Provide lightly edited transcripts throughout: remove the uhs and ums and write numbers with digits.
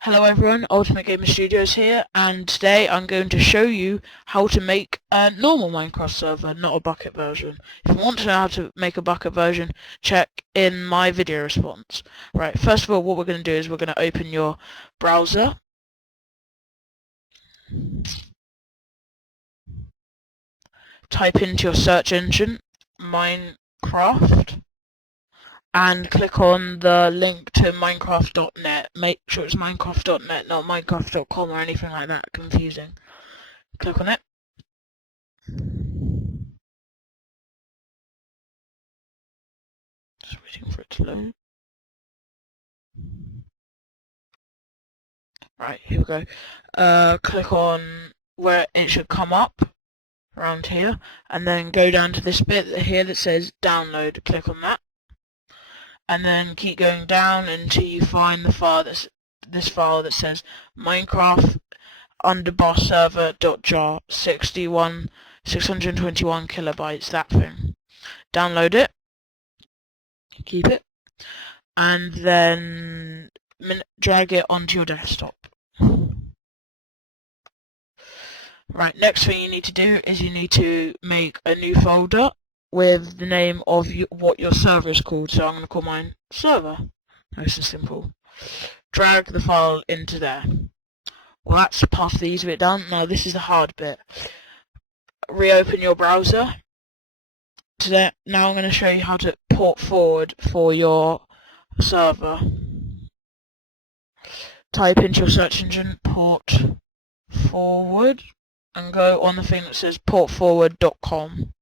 Hello everyone, Ultimate Gamer Studios here, and today I'm going to show you how to make a normal Minecraft server, not a bucket version. If you want to know how to make a bucket version, check in my video response. Right, first of all, what we're going to do is we're going to open your browser. Type into your search engine, Minercraftt, and click on the link to Minercraftt.net. Make sure it's Minercraftt.net, not Minecraft.com or anything like that, confusing. Click on it. Just waiting for it to load. Right, here we go. Click on where it should come up, around here, and then go down to this bit here that says download. Click on that, and then keep going down until you find the file this file that says Minecraft underbar server.jar 621 kilobytes. That thing. Download it. Keep it, and then drag it onto your desktop. Right, next thing you need to do is you need to make a new folder with the name of what your server is called. So I'm going to call mine server. Nice and simple. Drag the file into there. Well, that's half the easy bit done. Now this is the hard bit. Reopen your browser. Now I'm going to show you how to port forward for your server. Type into your search engine port forward and go on the thing that says portforward.com.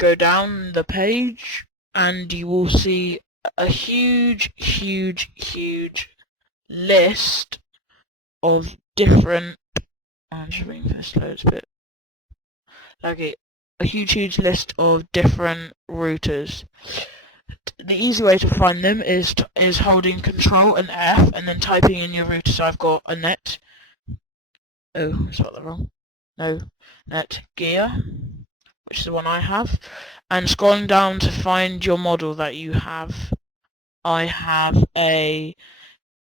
Go down the page and you will see a huge list of different I'm just waiting for this to load a bit. Okay, a huge list of different routers. The easy way to find them is holding Control and F and then typing in your router. So I've got a net. Oh, I spelled that wrong. No, net gear, which is the one I have, and scrolling down to find your model that you have. I have a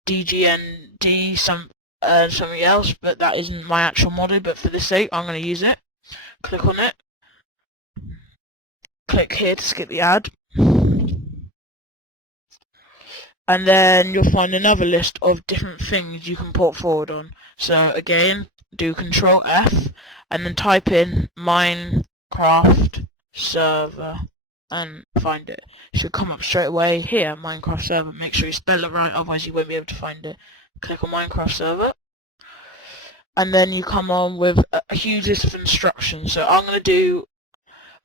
DGND something else, but that isn't my actual model. But for the sake, I'm going to use it. Click on it. Click here to skip the ad. And then you'll find another list of different things you can port forward on. So again, do Control F and then type in Minecraft server and find it. It should come up straight away here, Minecraft server. Make sure you spell it right, otherwise you won't be able to find it. Click on Minecraft server, and then you come on with a huge list of instructions. So I'm going to do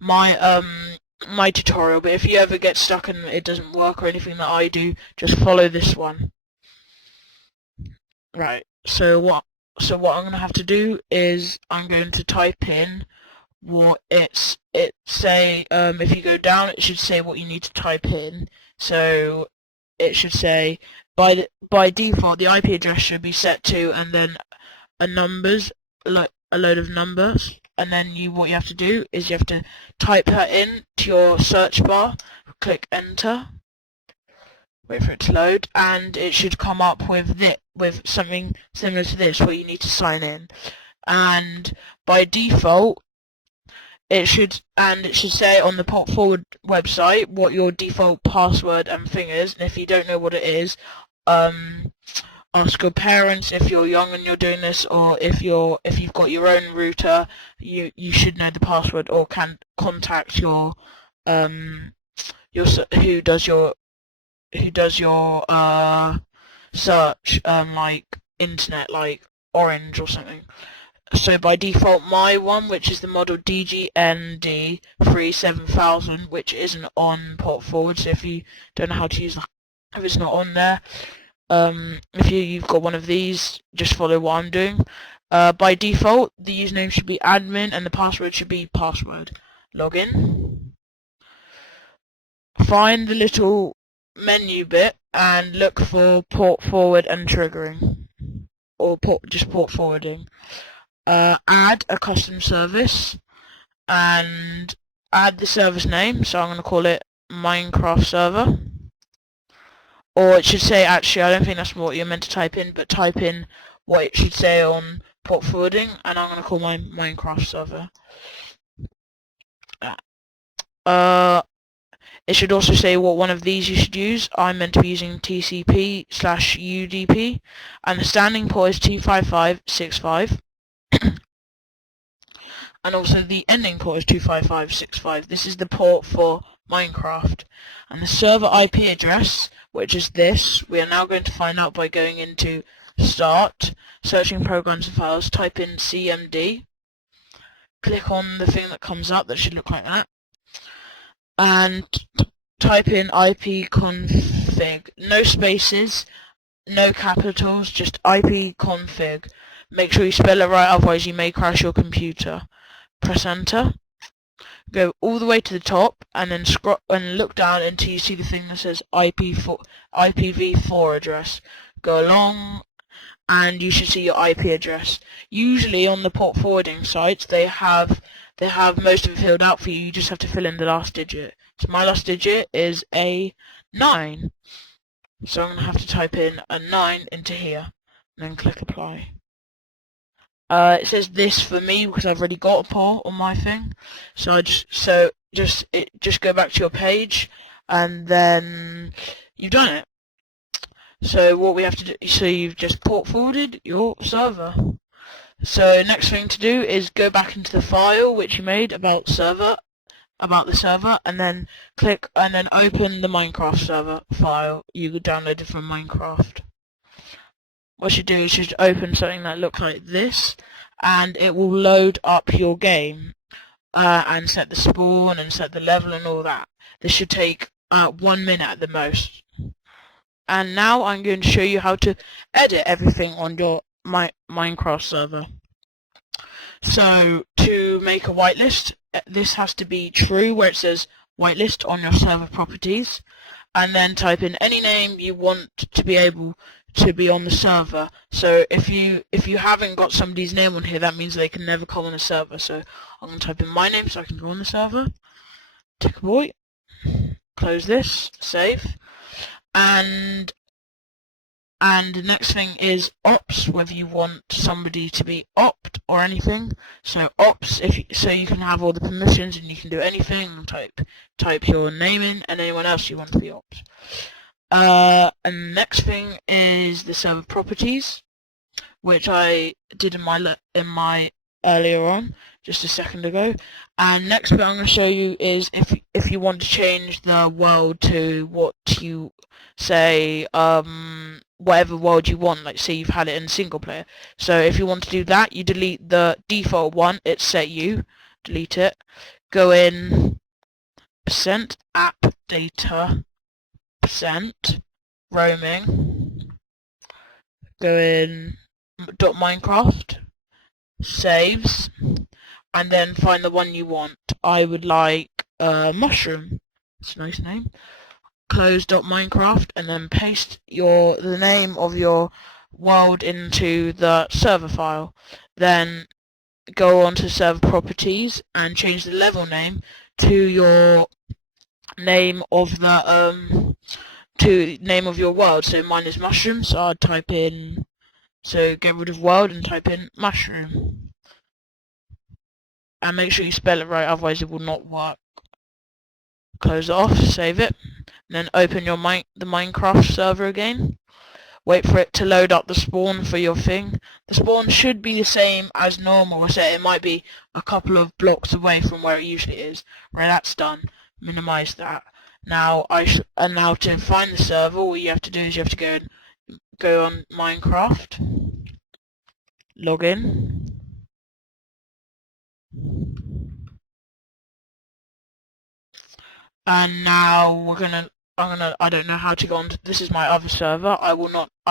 my tutorial, but if you ever get stuck and it doesn't work or anything that I do, just follow this one. Right, so what I'm going to have to do is I'm going to type in what if you go down it should say what you need to type in. So it should say by default the IP address should be set to and then a load of numbers, and then what you have to do is you have to type that in to your search bar, click enter, wait for it to load, and it should come up with something similar to this where you need to sign in. And by default it should say on the Port Forward website what your default password and thing is, and if you don't know what it is, ask your parents if you're young and you're doing this, or if you've got your own router, you should know the password, or can contact your who does your search, like internet, like Orange or something. So by default my one, which is the model DGND 37000, which isn't on Port Forward, so if you don't know how to use if it's not on there, if you've got one of these, just follow what I'm doing. By default, the username should be admin and the password should be password. Login. Find the little menu bit and look for port forward and triggering, or just port forwarding. Add a custom service and add the service name. So I'm going to call it Minecraft server. or it should say, actually, I don't think that's what you're meant to type in, but type in what it should say on port forwarding, and I'm going to call my Minecraft server. It should also say what one of these you should use. I'm meant to be using TCP/UDP, and the standing port is 25565. And also the ending port is 25565. This is the port for Minecraft. And the server IP address, which is this, we are now going to find out by going into Start, searching programs and files, type in CMD, click on the thing that comes up that should look like that, and type in ipconfig. No spaces, no capitals, just ipconfig. Make sure you spell it right, otherwise you may crash your computer. Press enter. Go all the way to the top and then scroll and look down until you see the thing that says IPv4 address. Go along and you should see your IP address. Usually on the port forwarding sites they have most of it filled out for you. You just have to fill in the last digit. So my last digit is a 9. So I'm going to have to type in a 9 into here and then click apply. It says this for me because I've already got a port on my thing. So just go back to your page and then you've done it. So what we have to do, so you've just port forwarded your server. So next thing to do is go back into the file which you made about the server, and then click and then open the Minecraft server file you downloaded from Minecraft. What you do is just open something that looks like this, and it will load up your game and set the spawn and set the level and all that. This should take 1 minute at the most. And now I'm going to show you how to edit everything on your Minecraft server. So to make a whitelist, this has to be true where it says whitelist on your server properties, and then type in any name you want to be able to be on the server. So if you haven't got somebody's name on here, that means they can never come on the server. So I'm going to type in my name so I can go on the server. Tick a boy. Close this. Save. And the next thing is ops, whether you want somebody to be opt or anything. So ops, so you can have all the permissions and you can do anything. Type your name in and anyone else you want to be opt. And the next thing is the server properties, which I did in my earlier on, just a second ago. And next bit I'm going to show you is if you want to change the world to what you say, whatever world you want, like say you've had it in single player. So if you want to do that, you delete the default one, it's set you, delete it, go in %app data %roaming, go in .minecraft, saves, and then find the one you want. I would like mushroom, it's a nice name. Close .minecraft and then paste the name of your world into the server file. Then go on to server properties and change the level name to your name of the name of your world. So mine is mushroom, so I'd type in, so get rid of world and type in mushroom. And make sure you spell it right, otherwise it will not work. Close it off, save it, and then open your the Minecraft server again. Wait for it to load up the spawn for your thing. The spawn should be the same as normal, so it might be a couple of blocks away from where it usually is. Right, that's done. Minimize that. Now now to find the server, all you have to do is you have to go on Minecraft, log in. And now I don't know how to go on to, this is my other server. I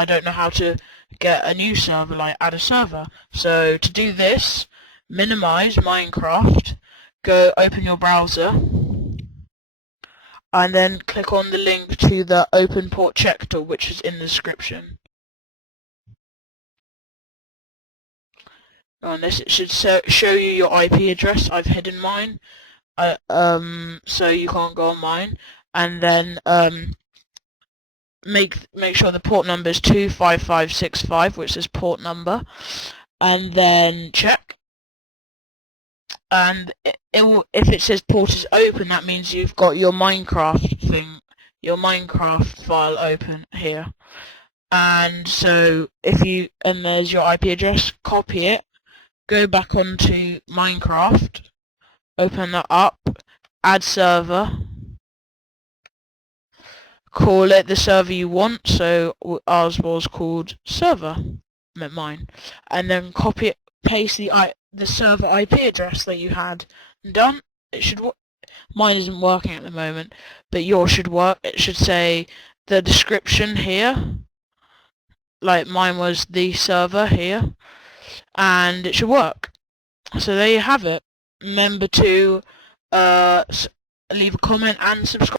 don't know how to get a new server, like add a server. So to do this, minimize Minecraft, go open your browser, and then click on the link to the open port check tool, which is in the description. On this, it should show you your IP address. I've hidden mine, so you can't go on mine. And then make sure the port number is 25565, which is port number, and then check. And it will, if it says port is open, that means you've got your Minercraftt thing, your Minercraftt file open here. And so and there's your IP address, copy it, go back onto Minercraftt, open that up, add server, call it the server you want, so ours was called server, mine, and then copy it, paste the server IP address that you had, and done. It should mine isn't working at the moment, but yours should work. It should say the description here, like mine was the server here, and it should work. So there you have it. Remember to leave a comment and subscribe.